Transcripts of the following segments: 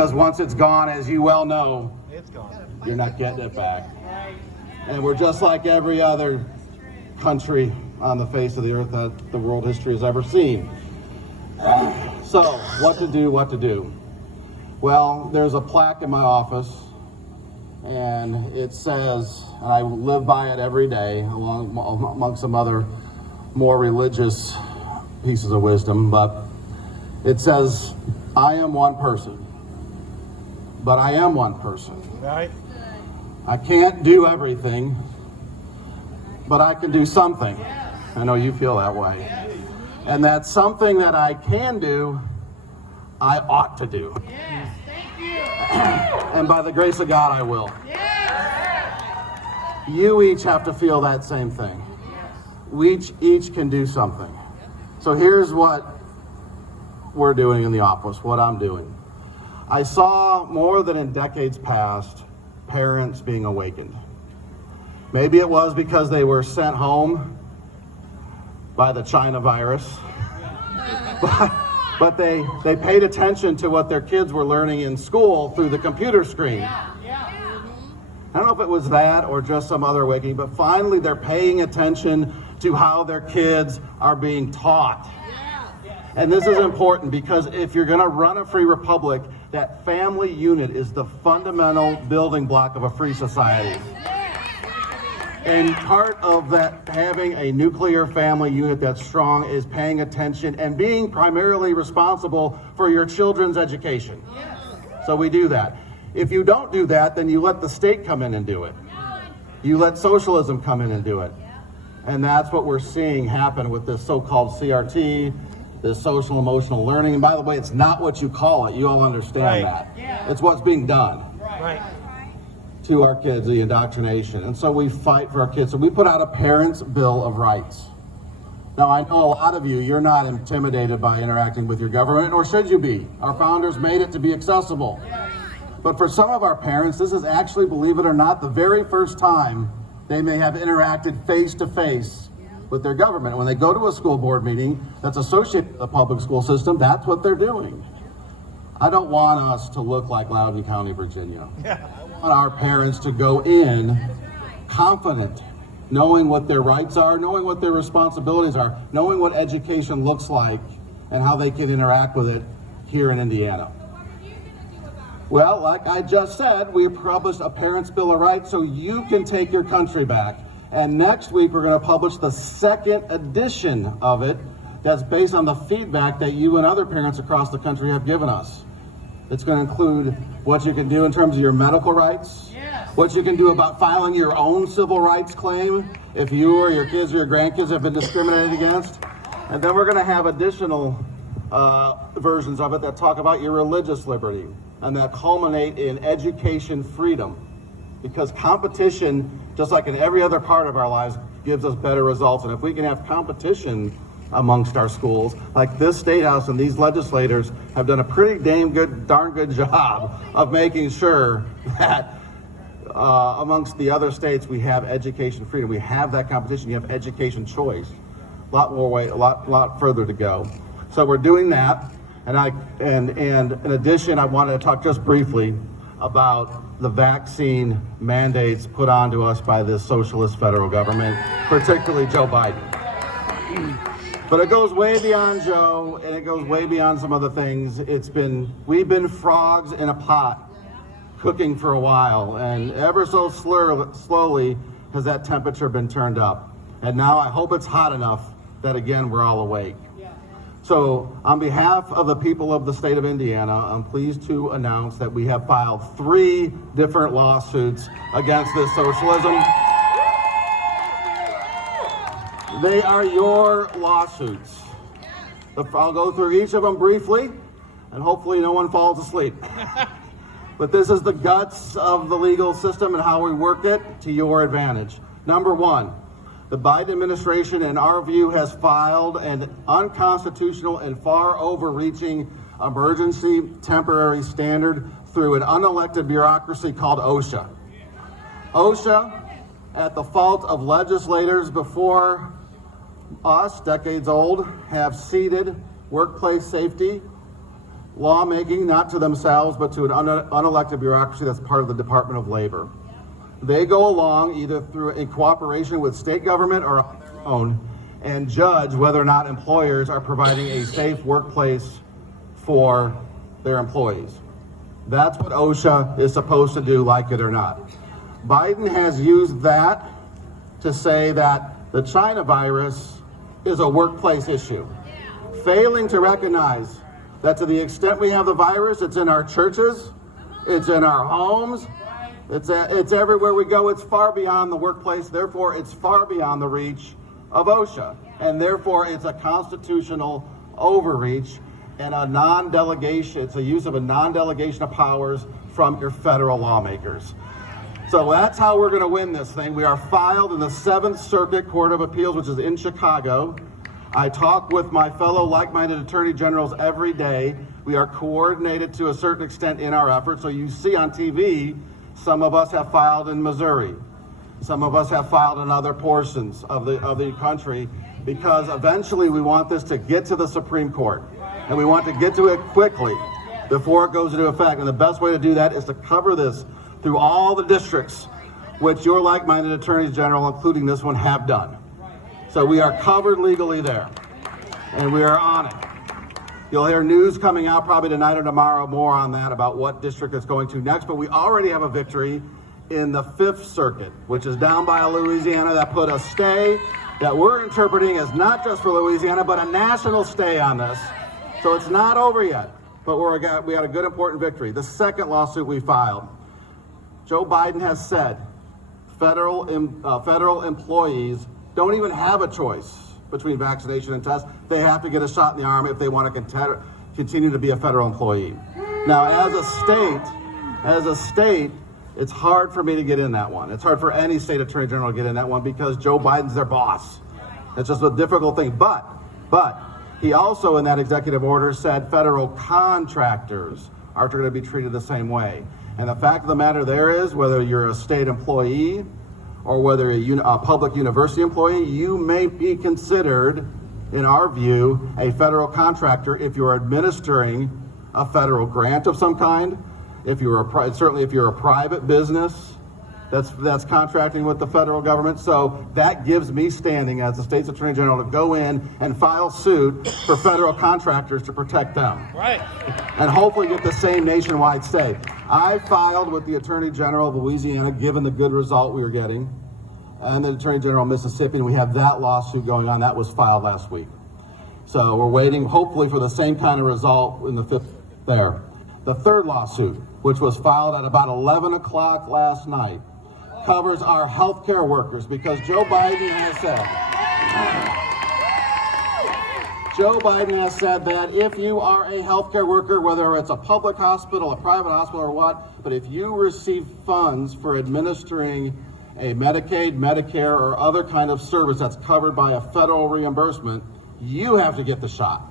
Because once it's gone, as you well know, It's gone. you're not getting it back. And we're just like every other country on the face of the earth that the world history has ever seen. So, what to do? Well, there's a plaque in my office, and it says, and I live by it every day, among some other more religious pieces of wisdom, but it says, I am one person, but I am one person. Right? I can't do everything, but I can do something. I know you feel that way. And that something that I can do, I ought to do. Yes, thank you. And by the grace of God, I will. You each have to feel that same thing. We each can do something. So here's what we're doing in the office, what I'm doing. I saw more than in decades past, parents being awakened. Maybe it was because they were sent home by the China virus, but they paid attention to what their kids were learning in school through the computer screen. I don't know if it was that or just some other awakening, but finally they're paying attention to how their kids are being taught. And this is important because if you're going to run a free republic, that family unit is the fundamental building block of a free society. And part of that, having a nuclear family unit that's strong, is paying attention and being primarily responsible for your children's education. So we do that. If you don't do that, then you let the state come in and do it. You let socialism come in and do it. And that's what we're seeing happen with this so-called CRT, this social emotional learning. And by the way, it's not what you call it. You all understand that. It's what's being done to our kids, the indoctrination. And so we fight for our kids. So we put out a Parents' Bill of Rights. Now, I know a lot of you, you're not intimidated by interacting with your government, or should you be. Our founders made it to be accessible. But for some of our parents, this is actually, believe it or not, the very first time they may have interacted face-to-face with their government. When they go to a school board meeting that's associated with the public school system, that's what they're doing. I don't want us to look like Loudoun County, Virginia. I want our parents to go in confident, knowing what their rights are, knowing what their responsibilities are, knowing what education looks like and how they can interact with it here in Indiana. Well, like I just said, we published a Parents' Bill of Rights so you can take your country back. And next week, we're going to publish the second edition of it that's based on the feedback that you and other parents across the country have given us. It's going to include what you can do in terms of your medical rights, what you can do about filing your own civil rights claim if you or your kids or your grandkids have been discriminated against. And then we're going to have additional versions of it that talk about your religious liberty and that culminate in education freedom. Because competition, just like in every other part of our lives, gives us better results. And if we can have competition amongst our schools, like this State House and these legislators have done a pretty darn good job of making sure that amongst the other states we have education freedom. We have that competition. You have education choice. A lot further to go. So we're doing that. And in addition, I wanted to talk just briefly about the vaccine mandates put onto us by this socialist federal government, particularly Joe Biden. But it goes way beyond Joe, and it goes way beyond some other things. We've been frogs in a pot, cooking for a while, and ever so slowly has that temperature been turned up. And now I hope it's hot enough that again we're all awake. So on behalf of the people of the state of Indiana, I'm pleased to announce that we have filed 3 different lawsuits against this socialism. They are your lawsuits. I'll go through each of them briefly, and hopefully no one falls asleep. But this is the guts of the legal system and how we work it to your advantage. Number 1. The Biden administration, in our view, has filed an unconstitutional and far overreaching emergency temporary standard through an unelected bureaucracy called OSHA. OSHA, at the fault of legislators before us, decades old, have ceded workplace safety lawmaking, not to themselves, but to an unelected bureaucracy that's part of the Department of Labor. They go along either in cooperation with state government or on their own and judge whether or not employers are providing a safe workplace for their employees. That's what OSHA is supposed to do, like it or not. Biden has used that to say that the China virus is a workplace issue, failing to recognize that to the extent we have the virus, it's in our churches, it's in our homes, it's everywhere we go. It's far beyond the workplace, therefore it's far beyond the reach of OSHA, and therefore it's a constitutional overreach and a non-delegation. It's a use of a non-delegation of powers from your federal lawmakers. So that's how we're going to win this thing. We are filed in the 7th Circuit Court of Appeals, which is in Chicago. I talk with my fellow like-minded attorney generals every day. We are coordinated to a certain extent in our efforts. So you see on TV, some of us have filed in Missouri. Some of us have filed in other portions of the country, because eventually we want this to get to the Supreme Court. And we want to get to it quickly before it goes into effect. And the best way to do that is to cover this through all the districts, which your like-minded attorneys general, including this one, have done. So we are covered legally there, and we are on it. You'll hear news coming out probably tonight or tomorrow more on that, about what district it's going to next, but we already have a victory in the 5th Circuit, which is down by Louisiana, that put a stay that we're interpreting as not just for Louisiana, but a national stay on this. So it's not over yet, but we had a good important victory. The second lawsuit we filed, Joe Biden has said federal employees don't even have a choice between vaccination and test. They have to get a shot in the arm if they want to continue to be a federal employee. Now, as a state, it's hard for me to get in that one. It's hard for any state attorney general to get in that one because Joe Biden's their boss. It's just a difficult thing. But he also, in that executive order, said federal contractors are going to be treated the same way. And the fact of the matter there is, whether you're a state employee or whether a public university employee, you may be considered, in our view, a federal contractor if you're administering a federal grant of some kind. If you're certainly if you're a private business that's contracting with the federal government. So that gives me standing as the state's attorney general to go in and file suit for federal contractors to protect them. Right. And hopefully get the same nationwide stay. I filed with the attorney general of Louisiana, given the good result we were getting, and the attorney general of Mississippi, and we have that lawsuit going on. That was filed last week. So we're waiting, hopefully, for the same kind of result in the 5th there. The third lawsuit, which was filed at about 11 o'clock last night, covers our healthcare workers, because Joe Biden has said that if you are a healthcare worker, whether it's a public hospital, a private hospital, or what, but if you receive funds for administering a Medicaid, Medicare, or other kind of service that's covered by a federal reimbursement, you have to get the shot.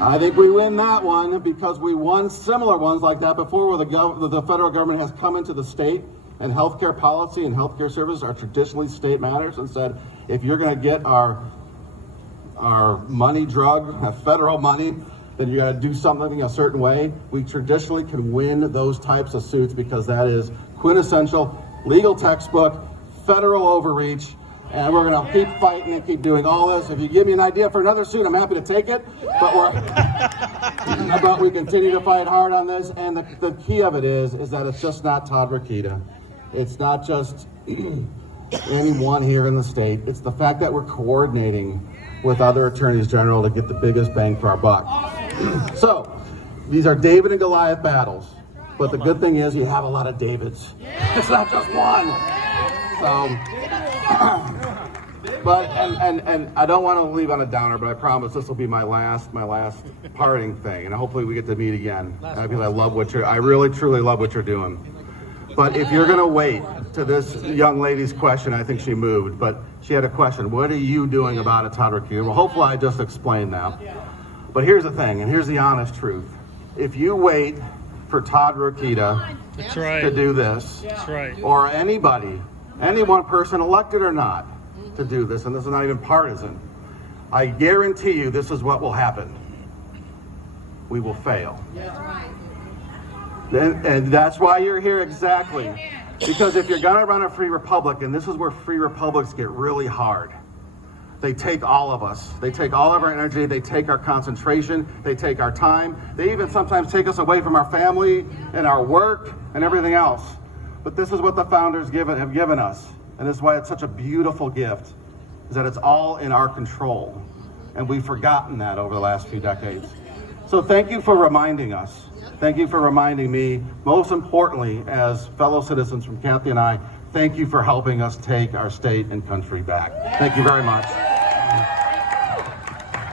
I think we win that one because we won similar ones like that before, where the federal government has come into the state, and healthcare policy and healthcare services are traditionally state matters, and said, if you're going to get our money drug, federal money, then you got to do something a certain way. We traditionally can win those types of suits because that is quintessential legal textbook, federal overreach, and we're going to keep fighting and keep doing all this. If you give me an idea for another suit, I'm happy to take it, but we continue to fight hard on this, and the key of it is that it's just not Todd Rokita. It's not just anyone here in the state. It's the fact that we're coordinating with other attorneys general to get the biggest bang for our buck. So these are David and Goliath battles, but the good thing is you have a lot of Davids. It's not just one. So, but and I don't want to leave on a downer, but I promise this will be my last parting thing, and hopefully we get to meet again. Because I really truly love what you're doing. But if you're going to wait to this young lady's question, I think she moved, but she had a question. What are you doing about it, Todd Rokita? Well, hopefully I just explained that. But here's the thing, and here's the honest truth. If you wait for Todd Rokita to do this, or anybody, any one person, elected or not, to do this, and this is not even partisan, I guarantee you this is what will happen. we will fail. And that's why you're here, exactly. Because if you're gonna run a free republic, and this is where free republics get really hard, they take all of us. They take all of our energy, they take our concentration, they take our time. They even sometimes take us away from our family and our work and everything else. But this is what the founders have given us. And this is why it's such a beautiful gift, is that it's all in our control. And we've forgotten that over the last few decades. So thank you for reminding us. Thank you for reminding me, most importantly, as fellow citizens from Kathy and I, thank you for helping us take our state and country back. Thank you very much.